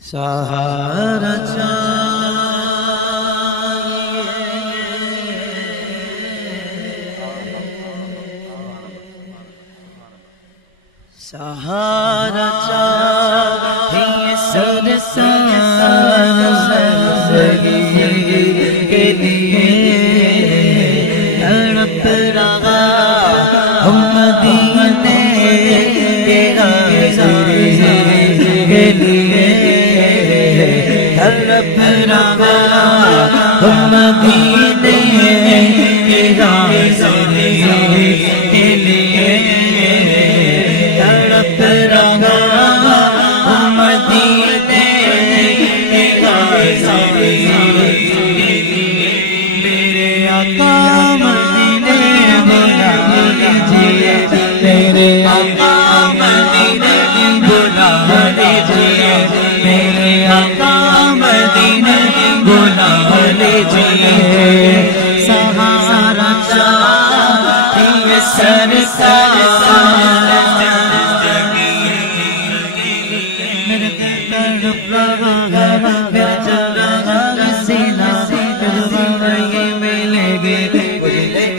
سہارا سہارا چاہیے سرسار زندگی کے لیے تڑپ رہا ہم مدینے کے حاضری کے لیے تڑپ رہا ہم مدینے کے حاضری کے لیے تڑپ رہا ہم مدینے کے حاضری کے لیے میرے آقا مدینے بلا لیجیے میرے آقا مدینے بلا لیجیے میرے آقا مدینے بلا لیجیے سہارا چاہیے سرکار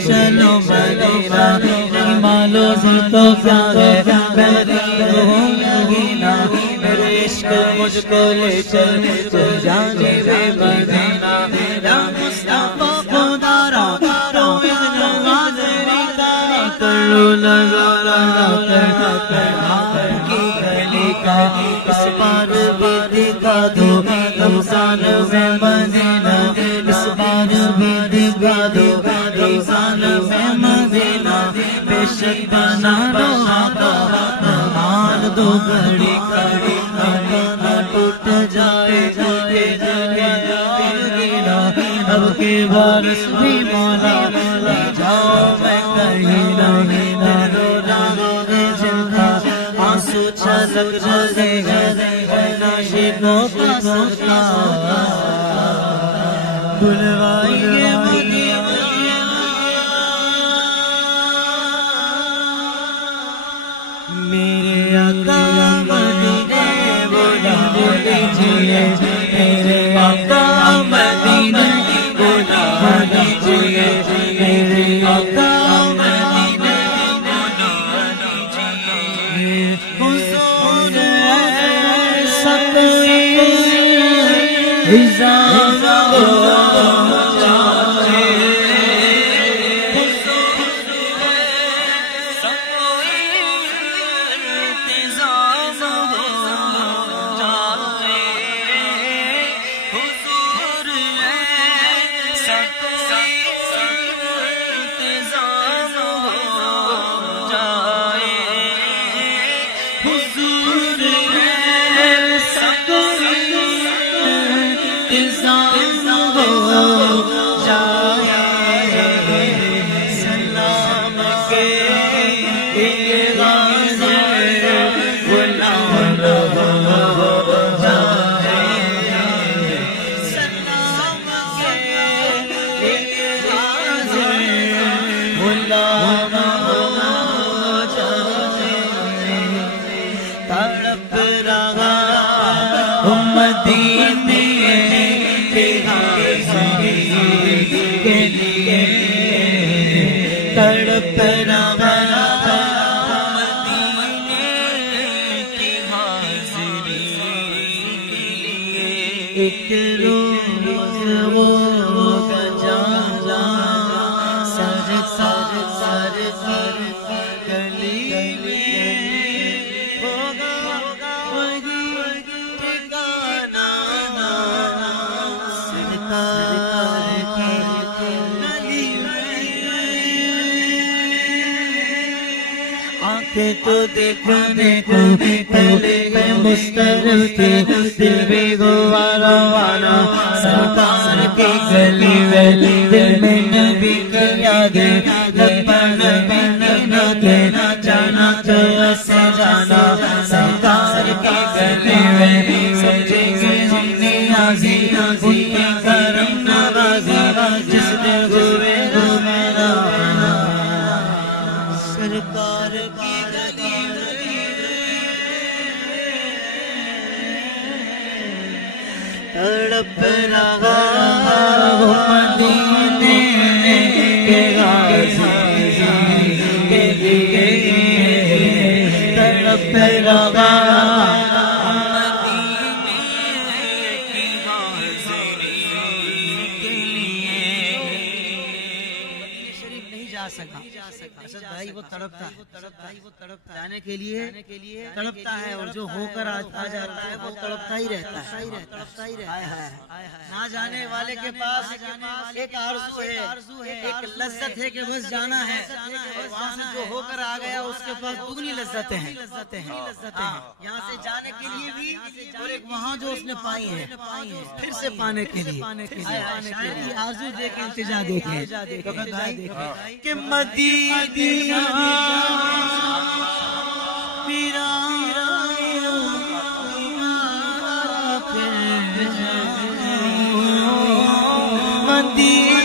چلو مدینہ مالو سے تو کیا ہے مدینہ میرے عشق مجھ کو لے چل تو جانب مدینہ یا مصطفیٰ خدا را تو اذن حاضری داری کرو نظارہ کر کی گلی کا اس بار بھی دکھا دو رمضان میں مدینہ اس بار بھی دکھا دو رمضان میں مدینہ بے شک بنا دو مان دو گھڑی کڑی نہ ٹوٹ جائے اب کے بارش بھی مولا لے جاؤ میں کہیں نہ رو چلتا آنسو چھلک جلے گا ناشدوں کا سوچا بلوائیے میرے آقا مدینے بلا لیجیے میرے آقا مدینے بلا لیجیے میرے آقا مدینے بلا لیجیے حضور سکوی حضام ہو تڑپ رہا مدینے کے حاضری کے لیے تڑپ رہا مدینے کی حاضری کے لیے ایک روز وہ جانا سر سر سر سر گلی تو دیکھنے کو پہلے میں مسترب تھی دل بھی گوارا والا سرکار کی گلی ویلی دل میں نبی کی یادیں لبن بننا کے جانا تو ایسے جانا سرکار کی گلی ویلی سمجھے گے ہم نیازی ان کی کرم نوازی جس نے ہوئے ہو میرا سرکار کی گلی تڑپ رہا ہوں مدینے کے غازی کے لیے تڑپ رہا بھائی وہ تڑپتا جانے کے لیے تڑپتا ہے اور جو ہو کر آ جاتا ہے وہ تڑپتا ہی رہتا ہے نہ جانے والے کے پاس ایک آرزو ہے ایک لذت ہے کہ بس جانا ہے اور وہاں سے جو ہو کر آ گیا اس کے پاس دگنی لذتیں ہیں یہاں سے جانے کے لیے بھی اور ایک وہاں جو اس نے پائی ہے پھر سے پانے کے لیے آرزو دیکھ التجا دیکھیں کہ مدینہ میرا مدینہ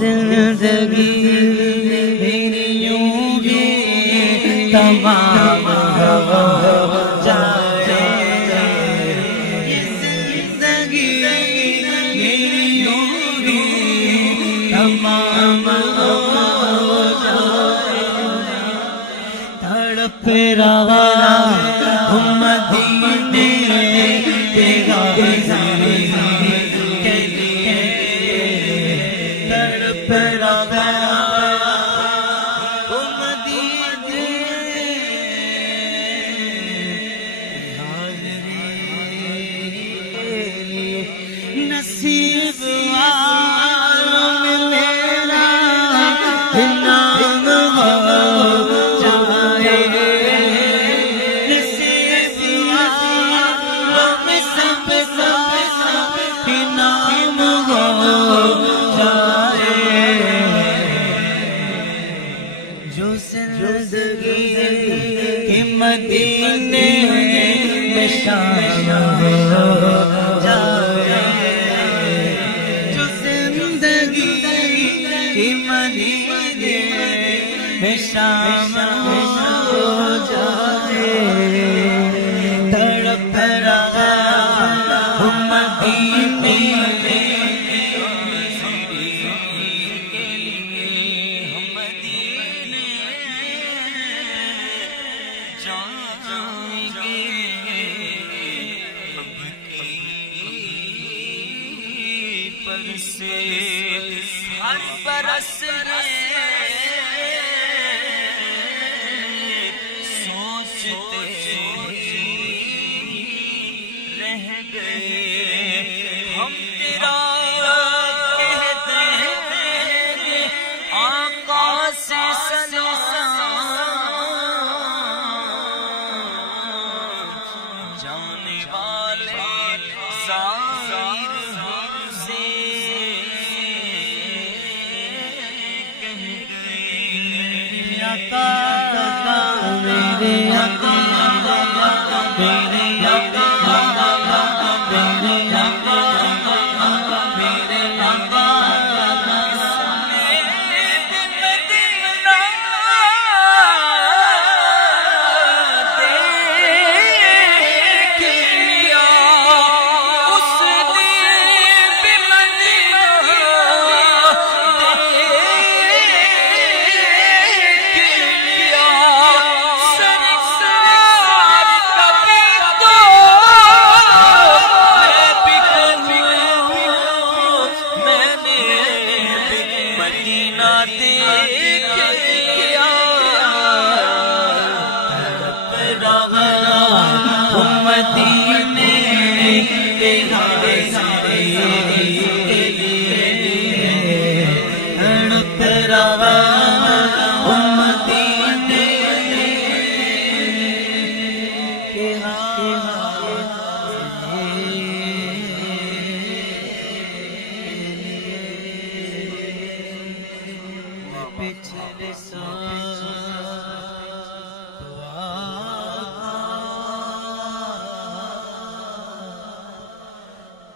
زندگی میری یوں بھی تمام تڑپ رہا ہوں مدینے کے غازی کے لیے تڑپ رہا ہوں مدینے کے لیے نصیب مدینے میں شامل ہو جائے جو زندگی کی مدینے میں شامل ہو جائے تڑپ رہا ہوں مدینے ہر برس سوچتے رہ گئے ہم تیرا کہتے ہیں آقا سے جانے والے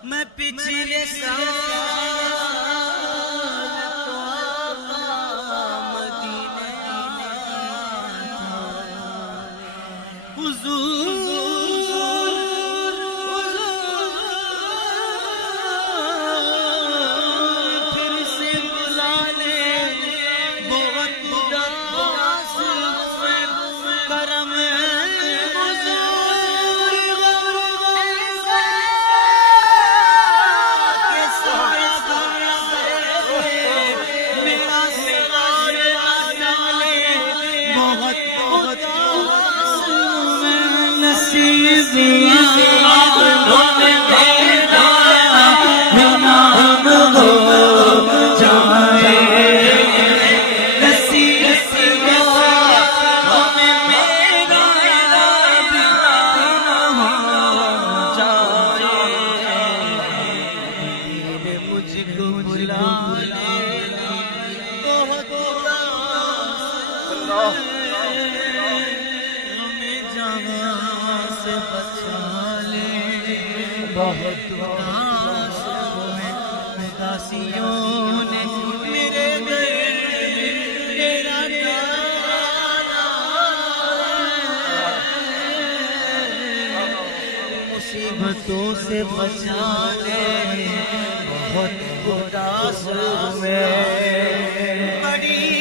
میں پچھلے سال بہت اداسیوں نے میرے گھر تیرا ڈالا، مصیبتوں سے بچا لے بہت اداس ہوئے بڑی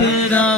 بکھرا